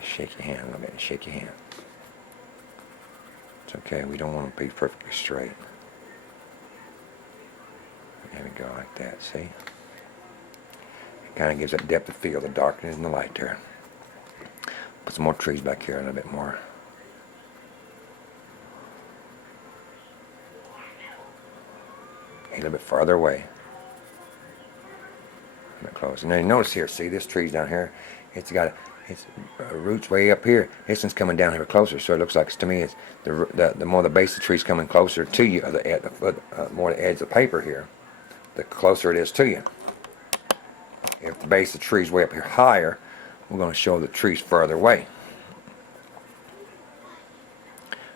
Just shake your hand a little bit. Shake your hand. It's okay. We don't want to be perfectly straight. There we go, like that. See? It kind of gives that depth of field, the darkness and the light there. Put some more trees back here, a little bit more. A little bit farther away. A bit closer. Now you notice here, see this tree's down here. It's got its roots way up here. This one's coming down here closer, so it looks like to me it's the more the base of the tree's coming closer to you, the more the edge of the paper here, the closer it is to you. If the base of the tree's way up here higher, we're going to show the trees further away.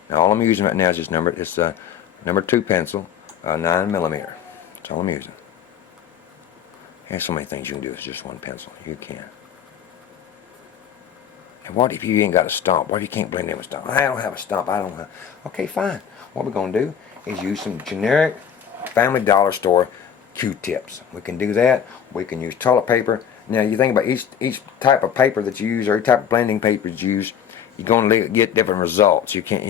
Now all I'm using right now is this number 2 pencil, 9mm. That's all I'm using. There's so many things you can do with just one pencil. You can. And what if you ain't got a stomp? What if you can't blend in with stomp? I don't have a stomp. I don't have. Okay, fine. What we're going to do is use some generic Family Dollar store Q-tips. We can do that. We can use toilet paper. Now you think about each type of paper that you use, or each type of blending paper you use, you're going to get different results. You can't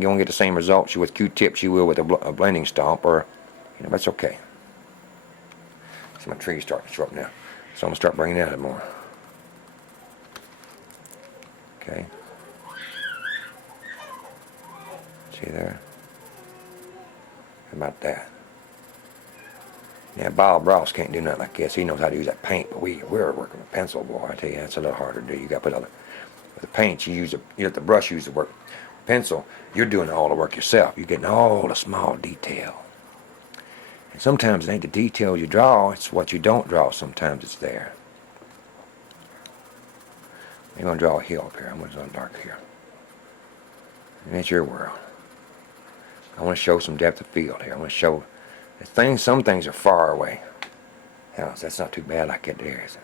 go and get the same results with Q-tips you will with a blending stomp, or that's okay. So my tree's starting to show up now, so I'm gonna start bringing it out more. Okay. See there? How about that? Now Bob Ross can't do nothing like this. He knows how to use that paint, but we're working with pencil, boy. I tell you, that's a little harder to do. You got to put with the paint. You let the brush use the work. Pencil, you're doing all the work yourself. You're getting all the small detail. And sometimes it ain't the detail you draw, it's what you don't draw. Sometimes it's there. I'm going to draw a hill up here. I'm going to draw dark here. And it's your world. I want to show some depth of field here. I want to show that some things are far away. Hell, that's not too bad like that there, is it?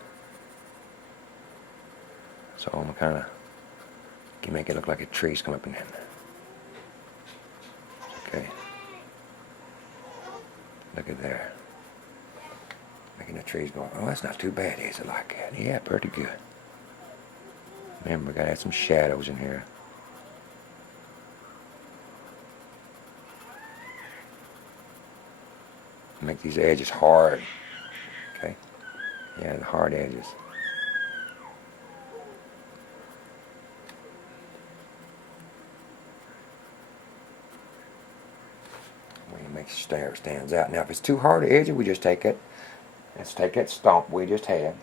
So I'm going to kind of make it look like a tree's come up in there. Okay. Look at there. Making the trees go, oh, that's not too bad, is it, like that? Yeah, pretty good. Remember, we got to add some shadows in here. Make these edges hard. Okay? Yeah, the hard edges. Make sure it stands out. Now if it's too hard to edge it, we just take it. Let's take that stomp we just had.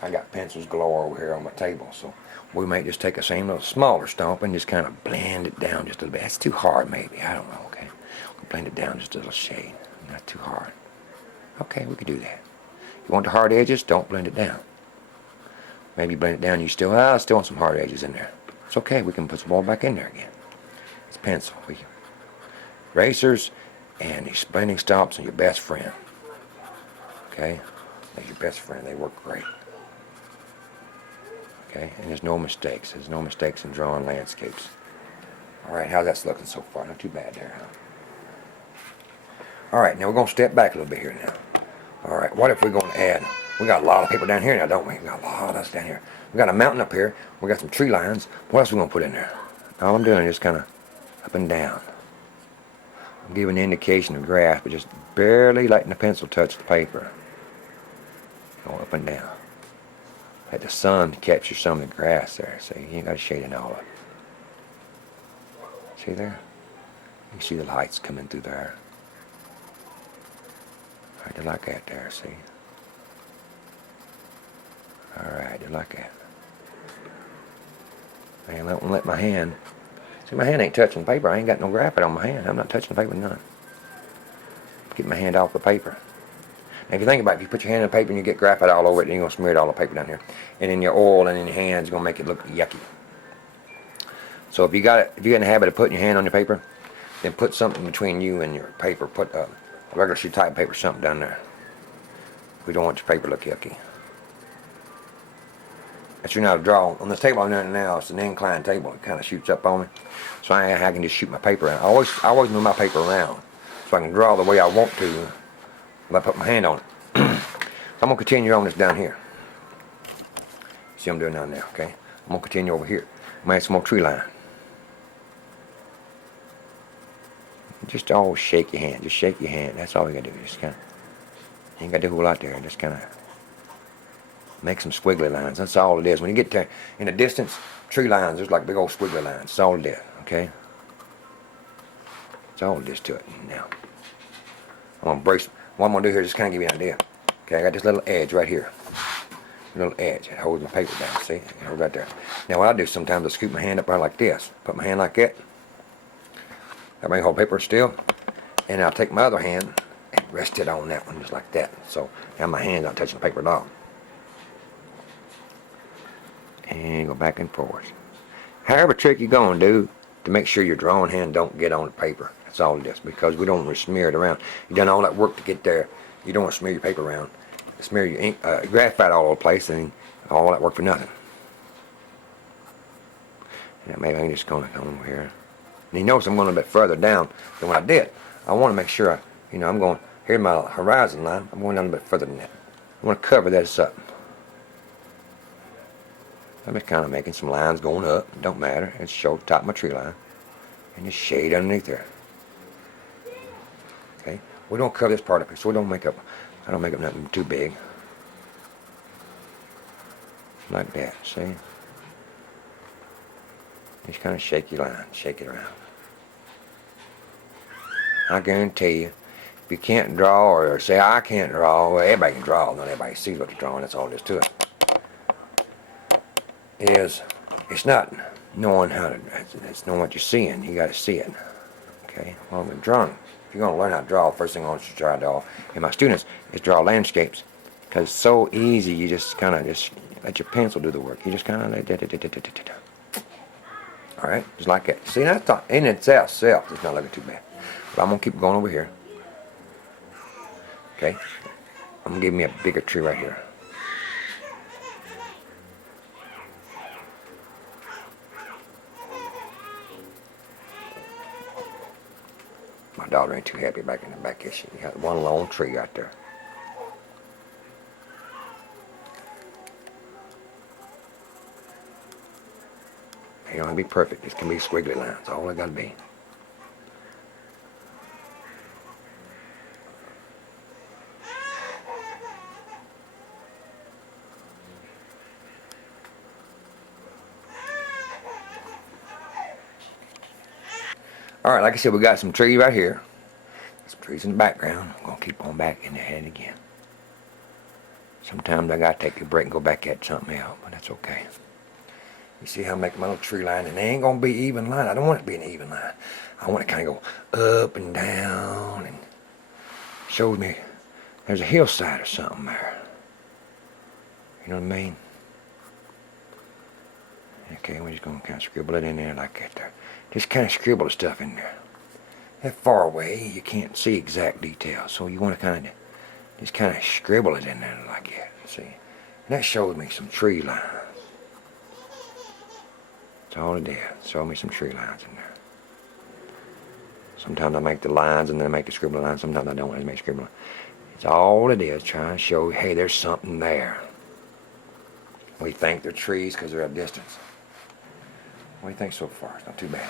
I got pencils galore over here on my table, so we may just take the same little smaller stomp and just kind of blend it down just a little bit. That's too hard maybe, I don't know, okay? We'll blend it down just a little shade, not too hard. Okay, we can do that. You want the hard edges, don't blend it down. Maybe blend it down, you still want some hard edges in there. It's okay, we can put some more back in there again. It's pencil. Erasers and these blending stomps are your best friend. Okay? They're your best friend. They work great. Okay? And there's no mistakes. There's no mistakes in drawing landscapes. Alright, how's that looking so far? Not too bad there, huh? Alright, now we're going to step back a little bit here now. Alright, what if we're going to add... We got a lot of paper down here now, don't we? We got a lot of us down here. We got a mountain up here. We got some tree lines. What else are we going to put in there? All I'm doing is just kind of up and down. I'm giving an indication of grass, but just barely letting the pencil touch the paper. Going up and down. Let the sun capture some of the grass there. See, you ain't got to shade it all up. See there? You see the lights coming through there. Alright, they're like that there, see? Alright, they're like that. I won't let my hand... See, my hand ain't touching the paper. I ain't got no graphite on my hand. I'm not touching the paper, none. Get my hand off the paper. Now, if you think about it, if you put your hand in the paper and you get graphite all over it, then you're going to smear it all the paper down here. And in your oil and in your hands, it's going to make it look yucky. So if you got in the habit of putting your hand on your paper, then put something between you and your paper. Put a regular sheet type paper, something down there. We don't want your paper to look yucky. That's you know how to draw. On this table I'm doing now, it's an inclined table. It kind of shoots up on me. So I can just shoot my paper around. I always move my paper around so I can draw the way I want to when I put my hand on it. So I'm going to continue on this down here. See what I'm doing down there, okay? I'm going to continue over here. I'm going to add some more tree line. Just always shake your hand. Just shake your hand. That's all you got to do. Just kind of, you ain't got to do a whole lot there. Just kind of make some squiggly lines. That's all it is. When you get there in the distance, tree lines, there's like big old squiggly lines. That's all it is, okay? That's all it is to it. Now, I'm going to brace. What I'm going to do here is just kind of give you an idea. Okay, I got this little edge right here. A little edge. It holds my paper down, see? It holds right there. Now, what I do sometimes, I scoop my hand up right like this. Put my hand like that. That may hold paper still. And I'll take my other hand and rest it on that one just like that. So, now my hand's not touching the paper at all. And go back and forth. However trick you're going to do to make sure your drawing hand don't get on the paper. That's all it is, because we don't want to smear it around. You've done all that work to get there. You don't want to smear your paper around. Smear your ink, graphite all over the place, and all that work for nothing. And maybe I'm just going to come over here. And you notice I'm going a bit further down than what I did. I want to make sure, I'm going, here's my horizon line. I'm going down a bit further than that. I want to cover this up. I'm just kind of making some lines going up. It don't matter. It's show the top of my tree line. And just shade underneath there. Okay? We don't cover this part up here, so we don't make up, I don't make up nothing too big. Like that, see? Just kind of shake your line, shake it around. I guarantee you, if you can't draw or say I can't draw, well, everybody can draw. Not everybody sees what you're drawing. That's all there is to it. It's not knowing how to, it's knowing what you're seeing. You got to see it. Okay? Well, when drawing, if you're going to learn how to draw, first thing I want you to try to draw, and my students, is draw landscapes. Because it's so easy, you just kind of just let your pencil do the work. You just kind of let that. Alright, just like that. See, that's not, in itself, it's not looking too bad. But I'm going to keep going over here. Okay? I'm going to give me a bigger tree right here. My daughter ain't too happy back in the back, is she? You got one lone tree right there. They don't have to be perfect. This can be squiggly lines. All they got to be. Alright, like I said, we got some trees right here. Some trees in the background. I'm going to keep on back in the head again. Sometimes I got to take a break and go back at something else, but that's okay. You see how I'm making my little tree line, and they ain't going to be even line. I don't want it to be an even line. I want it to kind of go up and down, and shows me there's a hillside or something there. You know what I mean? Okay, we're just going to kind of scribble it in there like that there. Just kind of scribble the stuff in there. That far away, you can't see exact details, so you want to kind of just kind of scribble it in there like that. See? And that shows me some tree lines. That's all it did. Show me some tree lines in there. Sometimes I make the lines and then I make the scribble lines. Sometimes I don't. I just make scribble lines. It's all it is, trying to show, hey, there's something there. We think they're trees because they're at a distance. What do you think so far? It's not too bad.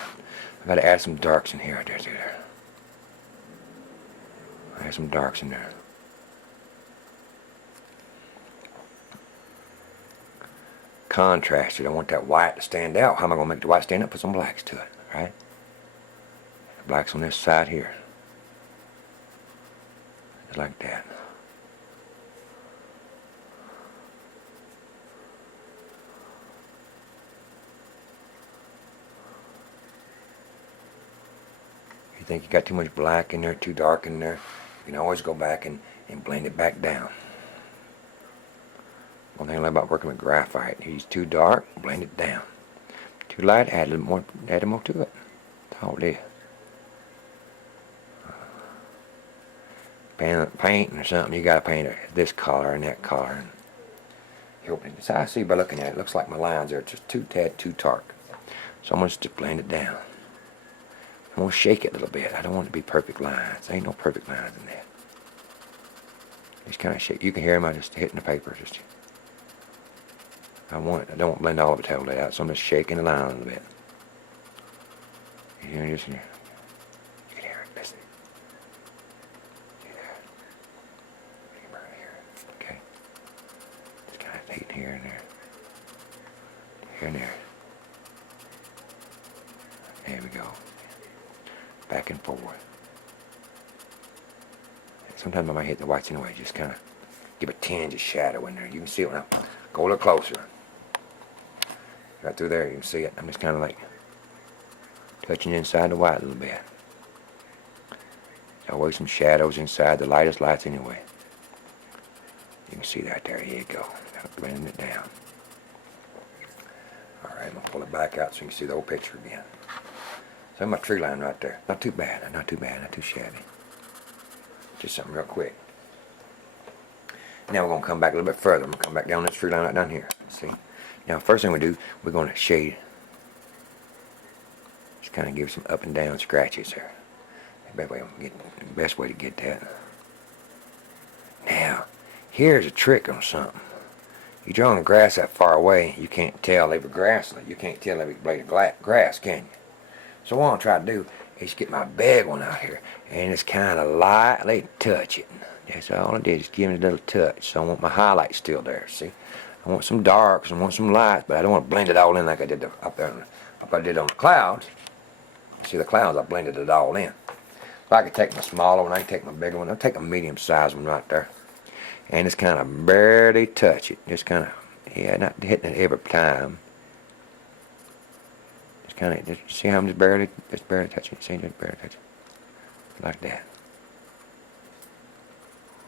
I've got to add some darks in here. There. Add some darks in there. Contrasted. I want that white to stand out. How am I going to make the white stand up? Put some blacks to it, right? Blacks on this side here. Just like that. If you think you got too much black in there, too dark in there, you can always go back and blend it back down. One thing I like about working with graphite, he's too dark, blend it down. Too light, add a little more, to it. That's all it is. Painting or something, you gotta paint it this color and that color. So I see by looking at it, it looks like my lines are just too dark. So I'm gonna just blend it down. I'm gonna shake it a little bit. I don't want it to be perfect lines. There ain't no perfect lines in that. Just kind of shake. You can hear them. I just hitting the paper. Just. I don't want to blend all of it totally out, so I'm just shaking the line a little bit. You can hear it, listen. See that? You can barely hear it. Okay. Just kind of fading here and there. Here and there. There we go. Back and forth. Sometimes I might hit the whites anyway, just kind of give a tinge of shadow in there. You can see it when I go a little closer. Right through there, you can see it. I'm just kind of like touching inside the white a little bit. There's always some shadows inside the lightest lights anyway. You can see that there. Here you go. Blending it down. Alright, I'm going to pull it back out so you can see the whole picture again. So my tree line right there. Not too bad, not too bad, not too shabby. Just something real quick. Now we're going to come back a little bit further. I'm going to come back down this tree line right down here. See? Now first thing we do, we're going to shade. Just kind of give some up and down scratches there. The best way to get that. Now, here's a trick on something. You draw on the grass that far away, you can't tell every grassland. You can't tell every blade of grass, can you? So what I'm trying to do is get my big one out here and just kind of lightly touch it. That's all I did, just give it a little touch. So I want my highlights still there, see? I want some darks, I want some lights, but I don't want to blend it all in like I did up I did on the clouds. See the clouds, I blended it all in. If I could take my smaller one, I can take my bigger one. I'll take a medium-sized one right there. And just kind of barely touch it. Just kind of, yeah, not hitting it every time. Just kind of, just see how I'm just barely touching it. See, just barely touching it. Like that.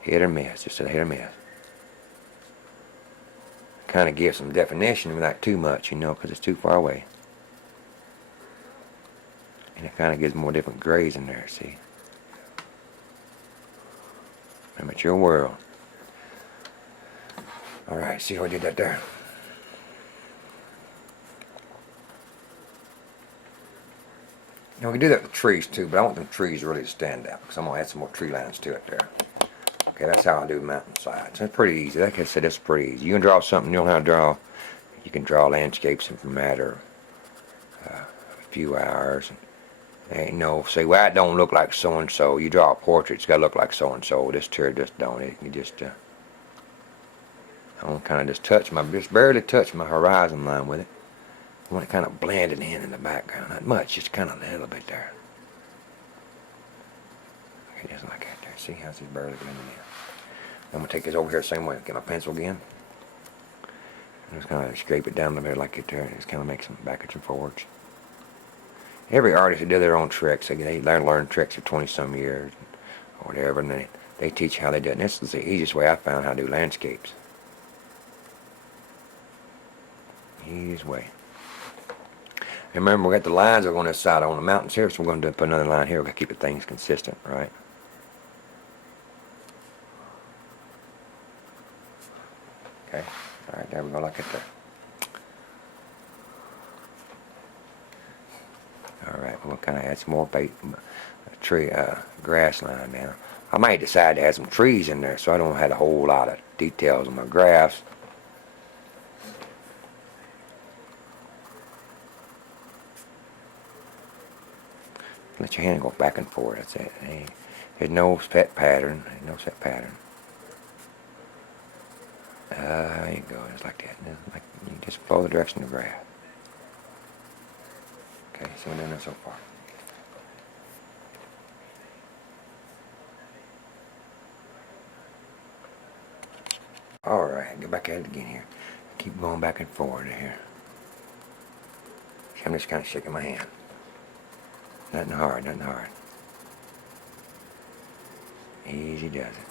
Hit or miss, just a hit or miss. Kind of gives some definition without too much, you know, because it's too far away. And it kind of gives more different grays in there, see. Amateur world. Alright, see how I did that there? Now we can do that with trees too, but I want them trees really to stand out because I'm going to add some more tree lines to it there. Okay, that's how I do mountainsides. That's pretty easy. Like I said, that's pretty easy. You can draw something you don't know how to draw. You can draw landscapes in a matter of a few hours. Ain't no say, well, that don't look like so and so. You draw a portrait, it's got to look like so and so. This here just don't. It can just I want to kind of just barely touch my horizon line with it. I want it kind of blended in the background. Not much, just kind of a little bit there. Okay, just like that there. See how it's just barely blending in. I'm going to take this over here the same way. Get my pencil again. And just kind of scrape it down a bit like it there. And just kind of make some backwards and forwards. Every artist who does their own tricks, they learn tricks for 20-some years or whatever, and they teach how they do it. And this is the easiest way I found how to do landscapes. Easiest way. And remember, we got the lines over on this side on the mountains here, so we're going to put another line here. We're going to keep the things consistent, right? Okay. All right, there we go, like it there. All right, we'll kind of add some more grass line now. I might decide to add some trees in there, so I don't have a whole lot of details on my grass. Let your hand go back and forth. That's it. There's no set pattern. There's no set pattern. There you go. Just like that. Like you just follow the direction of the grass. Okay, so we're doing that so far. Alright, go back at it again here. Keep going back and forward here. See, I'm just kind of shaking my hand. Nothing hard, nothing hard. Easy does it.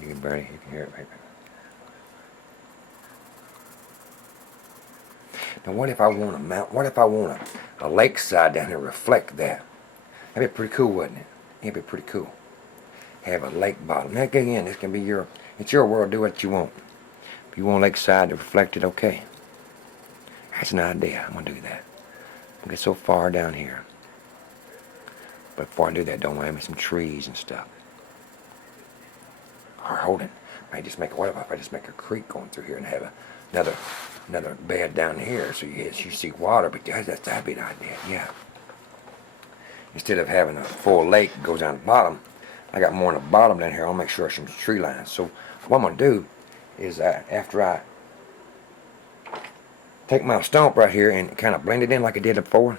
You can hear it right there. Now what if I want a lakeside down here to reflect that? That'd be pretty cool, wouldn't it? It'd be pretty cool. Have a lake bottom. Now again, this can be it's your world, do what you want. If you want lakeside to reflect it, okay. That's an idea. I'm going to do that. I'll get so far down here. But before I do that, don't add me some trees and stuff. hard holding. Might just make, what if I just make a creek going through here and have another bed down here so you see water, but that'd be an idea, yeah. Instead of having a full lake that goes down the bottom, I got more on the bottom down here. I'll make sure some tree lines. So what I'm going to do is after I take my stump right here and kind of blend it in like I did before,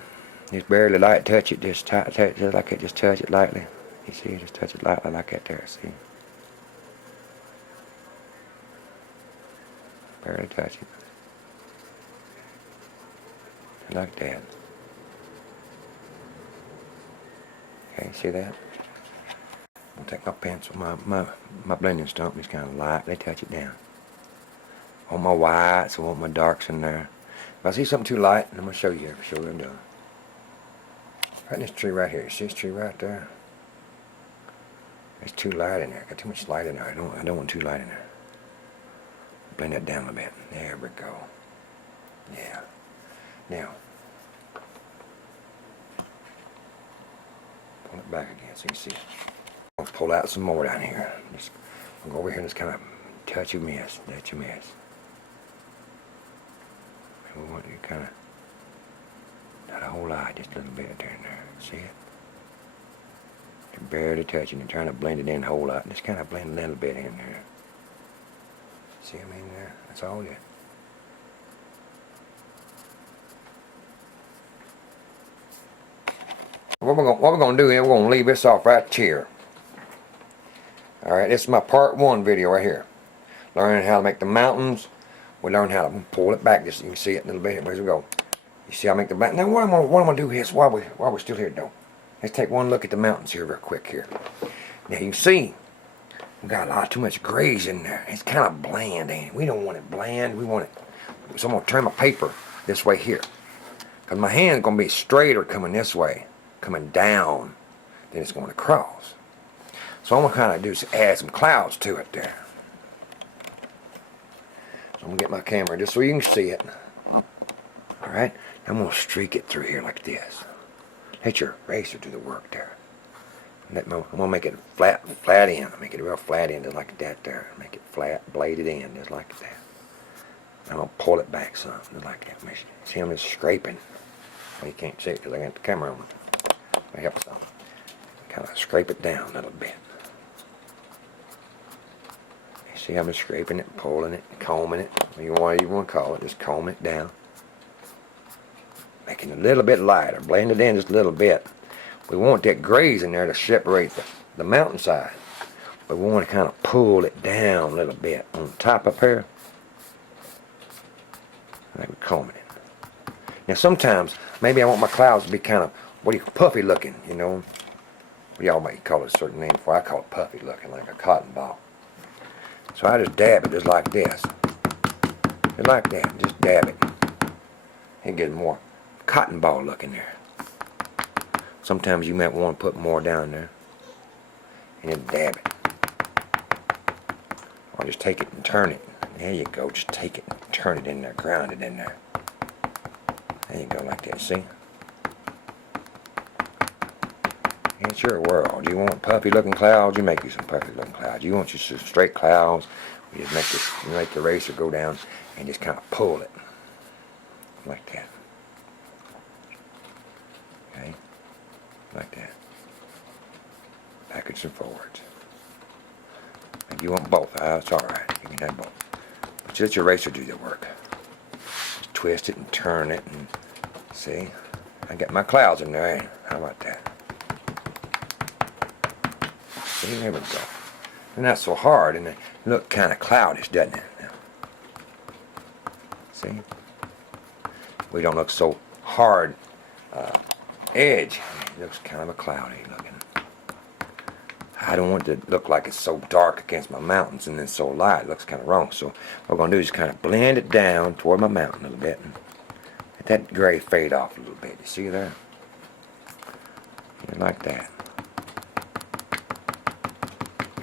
just barely light touch it, just like it, just touch it lightly. You see, just touch it lightly like that there, see? Barely touch it. Like that. Okay, see that? I'll take my pencil, my blending stump, just kind of lightly touch it down. I want my whites, I want my darks in there. If I see something too light, I'm going to show you for sure what I'm doing. Right in this tree right here, you see this tree right there? It's too light in there, got too much light in there. I don't want too light in there. Blend that down a bit. There we go. Yeah. Now, pull it back again so you see it. I'll pull out some more down here. Just go over here and just kind of touch your mess. That's your mess. And we want you kind of, not a whole lot, just a little bit there and there. See it? You're barely touching and trying to blend it in a whole lot. Just kind of blend a little bit in there. See what I mean there? That's all it. What we're going to do is we're going to leave this off right here. Alright, this is my part 1 video right here. Learning how to make the mountains. We learn how to pull it back just so you can see it a little bit. Here we go. You see how I make the mountain. Now what I'm going to do is, while we're still here though, let's take one look at the mountains here real quick here. Now you can see, we got a lot too much grays in there. It's kind of bland, ain't it? We don't want it bland. We want it. So I'm going to turn my paper this way here. Because my hand's going to be straighter coming this way. Coming down, then it's going to cross. So I'm going to kind of do is add some clouds to it there. So I'm going to get my camera just so you can see it. Alright, I'm going to streak it through here like this. Let your eraser do the work there. I'm going to make it flat end. Make it real flat end just like that there. Make it flat, bladed end just like that. I'm going to pull it back some, just like that. See I'm just scraping. Well, you can't see it because I got the camera on. I help some. Kind of scrape it down a little bit. You see I'm just scraping it, pulling it, combing it. Whatever you want to call it, just comb it down. Making it a little bit lighter. Blend it in just a little bit. We want that grays in there to separate the mountainside. But we want to kind of pull it down a little bit on top up here. Like we're combing it. Now sometimes, maybe I want my clouds to be kind of, puffy looking, you know. Y'all might call it a certain name for. I call it puffy looking, like a cotton ball. So I just dab it just like this. Just like that, just dab it. And get more cotton ball looking there. Sometimes you might want to put more down there. And then dab it. Or just take it and turn it. There you go, just take it and turn it in there, ground it in there. There you go, like that, see? It's your world. You want puffy looking clouds, you make you some puffy looking clouds. You want you some straight clouds, you just make the eraser go down and just kind of pull it. Like that. Okay? Like that. Backwards and forwards. If you want both, it's alright. You can have both. But just your eraser do the work. Just twist it and turn it and see? I got my clouds in there. How about that? See, there we go. And that's so hard, and it look kind of cloudish, doesn't it? See? We don't look so hard edge. It looks kind of a cloudy looking. I don't want it to look like it's so dark against my mountains and then so light. It looks kind of wrong. So what we're going to do is kind of blend it down toward my mountain a little bit. And let that gray fade off a little bit. You see there? Like that.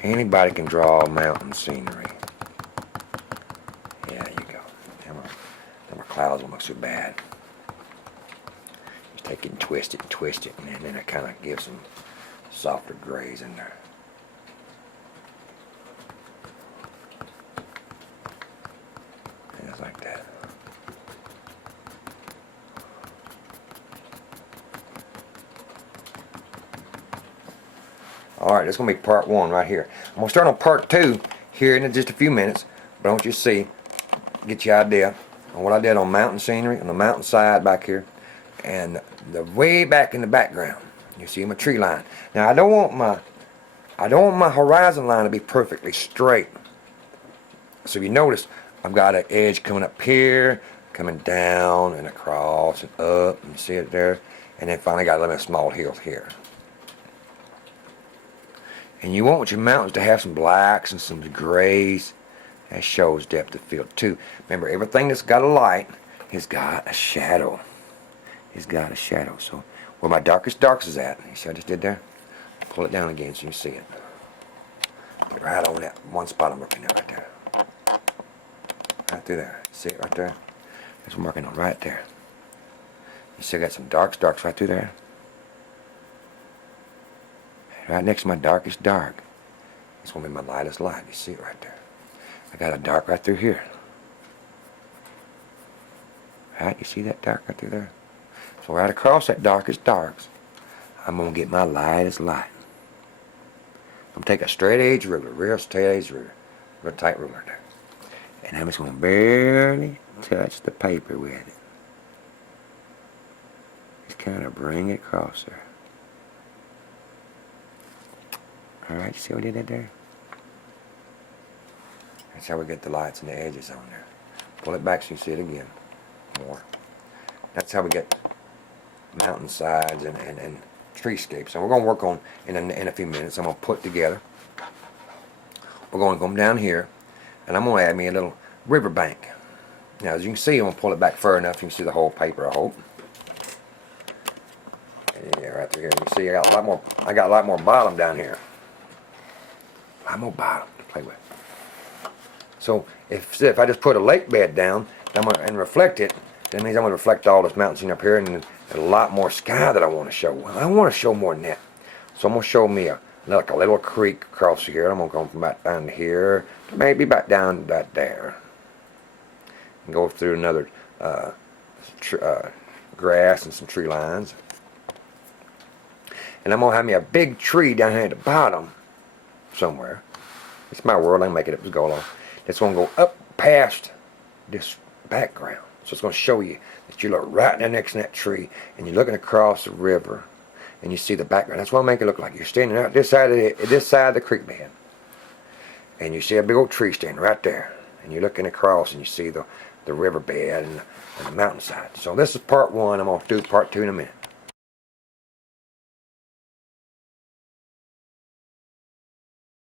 Anybody can draw mountain scenery. Yeah, there you go. Now my clouds don't look so bad. Just take it and twist it, and then I kind of give some softer grays in there. Alright, that's going to be part 1 right here. I'm going to start on part 2 here in just a few minutes. But I want you to see, get your idea on what I did on mountain scenery, on the mountainside back here. And the way back in the background, you see my tree line. Now I don't want my horizon line to be perfectly straight. So if you notice, I've got an edge coming up here, coming down and across and up, and you see it there. And then finally got a little small hill here. And you want your mountains to have some blacks and some grays. That shows depth of field too. Remember, everything that's got a light has got a shadow. It's got a shadow. So where my darkest darks is at, you see what I just did there? Pull it down again so you can see it. Get right on that one spot I'm looking at right there. Right through there. See it right there? That's what I'm working on right there. You see I got some darks right through there. Right next to my darkest dark. It's going to be my lightest light. You see it right there. I got a dark right through here. Right, you see that dark right through there? So right across that darkest darks, I'm going to get my lightest light. I'm going to take a straight edge ruler, real straight edge ruler, real tight ruler there. And I'm just going to barely touch the paper with it. Just kind of bring it across there. Alright, you see what I did that there? That's how we get the lights and the edges on there. Pull it back so you see it again. More. That's how we get mountainsides and treescapes. And we're going to work on in a few minutes. I'm going to put together. We're going to come down here, and I'm going to add me a little riverbank. Now, as you can see, I'm going to pull it back far enough you can see the whole paper, I hope. Yeah, right through here. You can see I got a lot more bottom down here. A lot more bottom to play with. So if I just put a lake bed down and reflect it, that means I'm going to reflect all this mountain scene up here and a lot more sky that I want to show. I want to show more than that. So I'm going to show me like a little creek across here. I'm going to come from back down to here, maybe back down to that there. And go through another grass and some tree lines. And I'm going to have me a big tree down here at the bottom somewhere. It's my world. I can make it up as go along. It's going to go up past this background. So it's going to show you that you look right there next to that tree and you're looking across the river and you see the background. That's what I make it look like. You're standing out this side of the creek bed. And you see a big old tree standing right there. And you're looking across and you see the river bed and the mountainside. So this is part 1. I'm going to do part 2 in a minute.